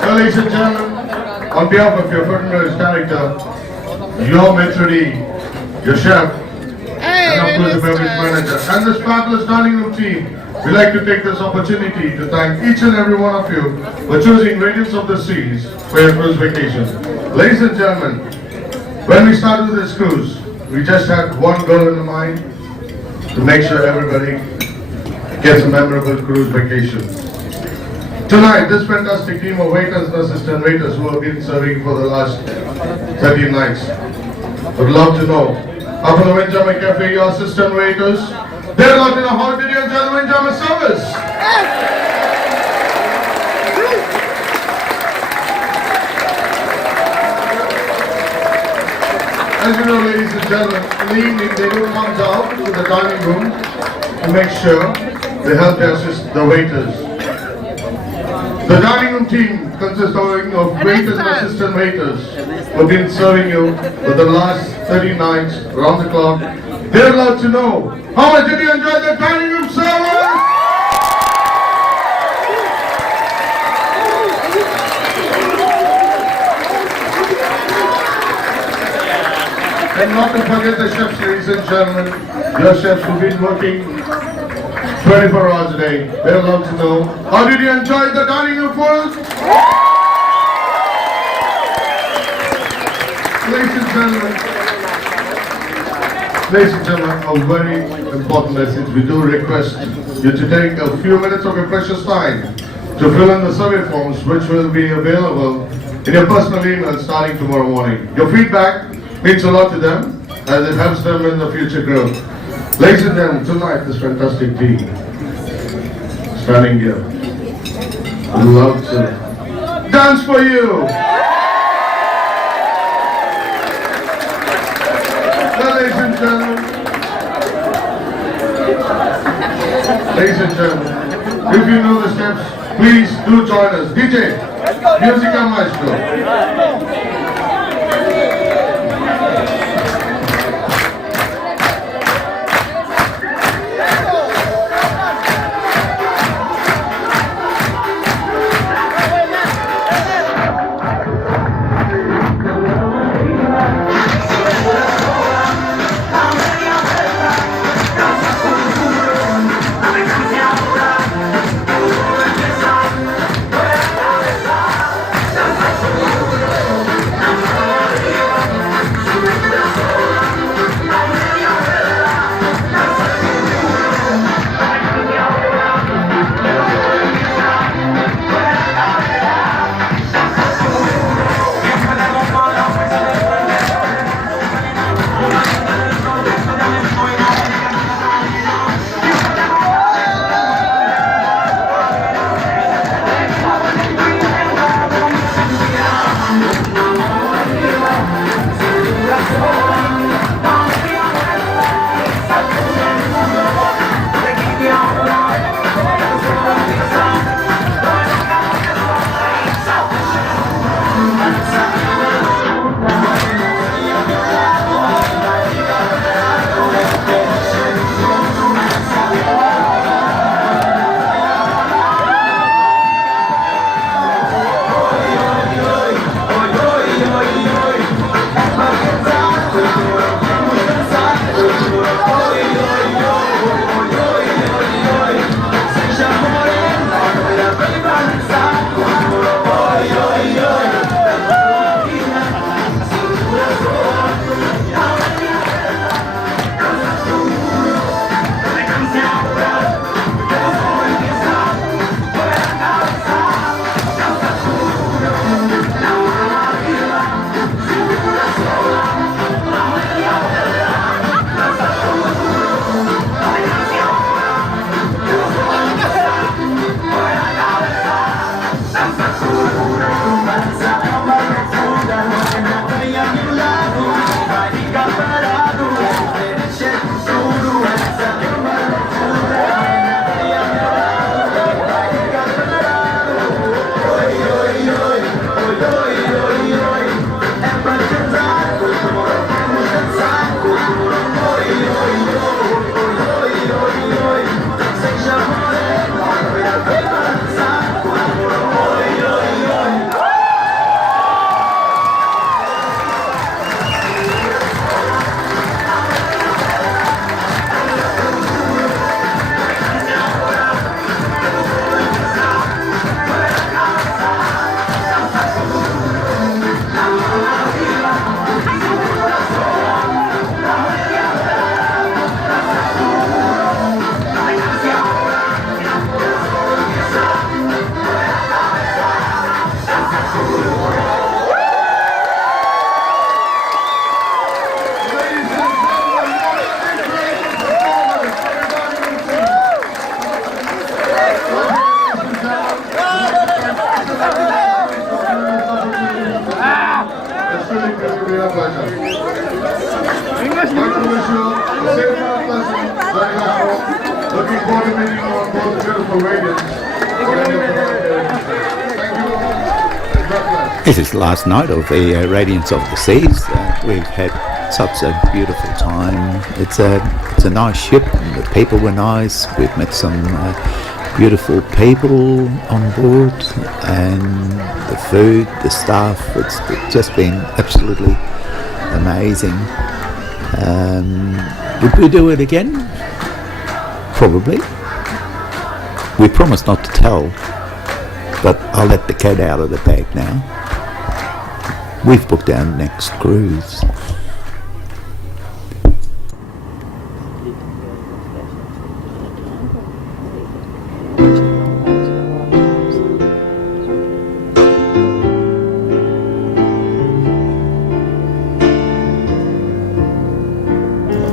Ladies and gentlemen, on behalf of your fraternal character, your maitre d', your chef, and of course the beverage manager, and this fabulous dining room team, we'd like to take this opportunity to thank each and every one of you for choosing Radiance of the Seas for your cruise vacation. Ladies and gentlemen, when we started this cruise, we just had one goal in mind, to make sure everybody gets a memorable cruise vacation. Tonight, this fantastic team of waiters and assistant waiters who have been serving for the last 13 nights would love to know, how from the Windjammer Cafe, your assistant waiters, they're not in a how did you enjoy the Windjammer service? As you know, ladies and gentlemen, in the evening they do come down to the dining room to make sure they help to assist the waiters. The dining room team consists of waiters and assistant waiters who have been serving you for the last 30 nights around the clock. They're allowed to know, how much did you enjoy the dining room service? And not to forget the chefs, ladies and gentlemen, your chefs who've been working 24 hours a day. They're allowed to know, how did you enjoy the dining room food? Ladies and gentlemen, a very important message. We do request you to take a few minutes of your precious time to fill in the survey forms, which will be available in your personal email starting tomorrow morning. Your feedback means a lot to them, as it helps them in the future growth. Ladies and gentlemen, tonight this fantastic team standing here would love to dance for you. Well, ladies and gentlemen, if you know the steps, please do join us. DJ, Musica Maestro. forward to meeting you on board the beautiful Radiance. Thank you. God bless. This is the last night of the Radiance of the Seas. We've had such a beautiful time. It's a nice ship, and the people were nice. We've met some beautiful people on board, and the food, the staff, it's just been absolutely amazing. Would we do it again? Probably. We promised not to tell, but I'll let the cat out of the bag now. We've booked our next cruise.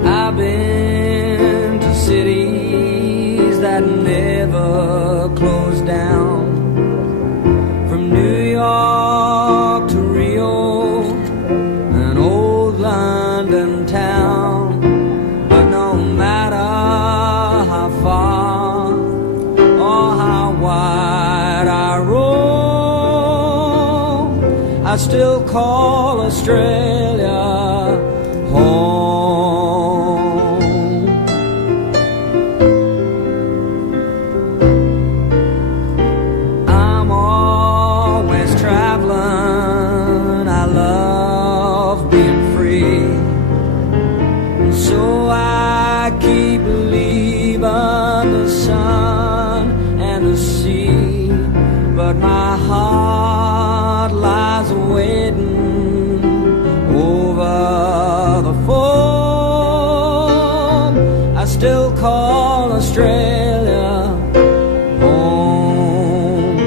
I've been to cities that never closed down, from New York to Rio and old London town. But no matter how far or how wide I roam, I still call Australia home. I'm always traveling, I love being free, and so I keep leaving the sun and the sea, but my heart lies waiting over the foam. I still call Australia home.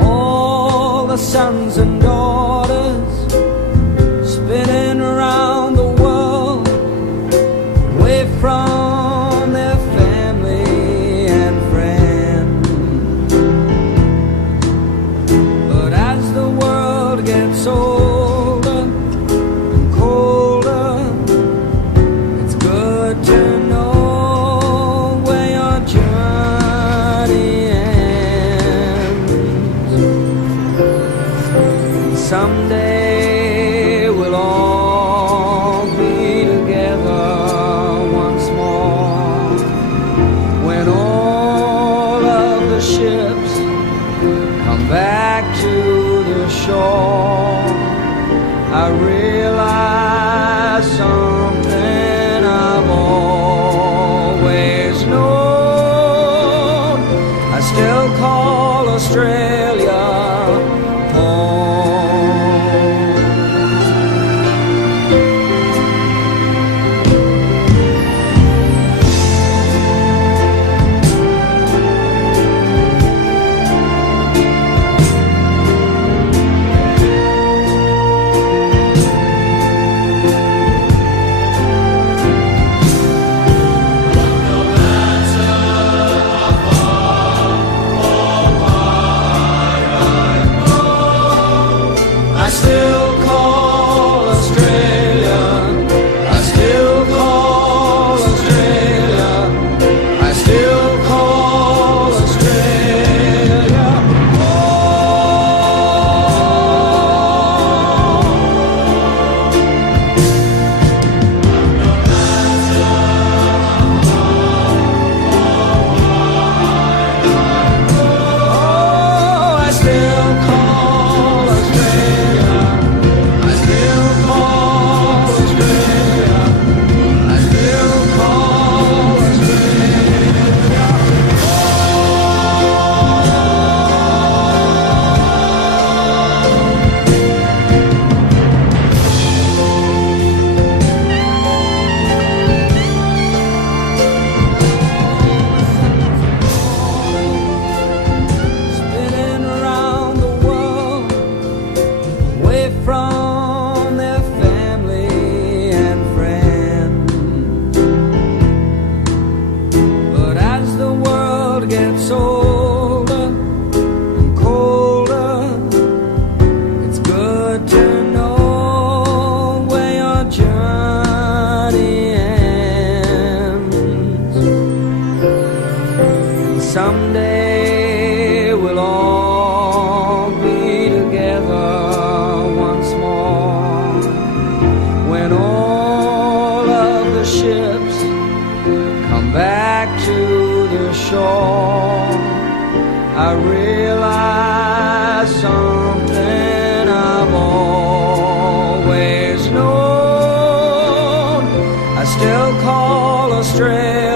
All the sons and daughters spinning around the world, away from their family and friends. But as the world gets older and colder, it's good to know where your journey ends. Someday we'll all be together once more, when all of the ships come back to the shore. I realize something I've always known. I still call Australia home. No matter how far or wide someday we'll all be together once more. When all of the ships come back to the shore, I realize something I've always known. I still call Australia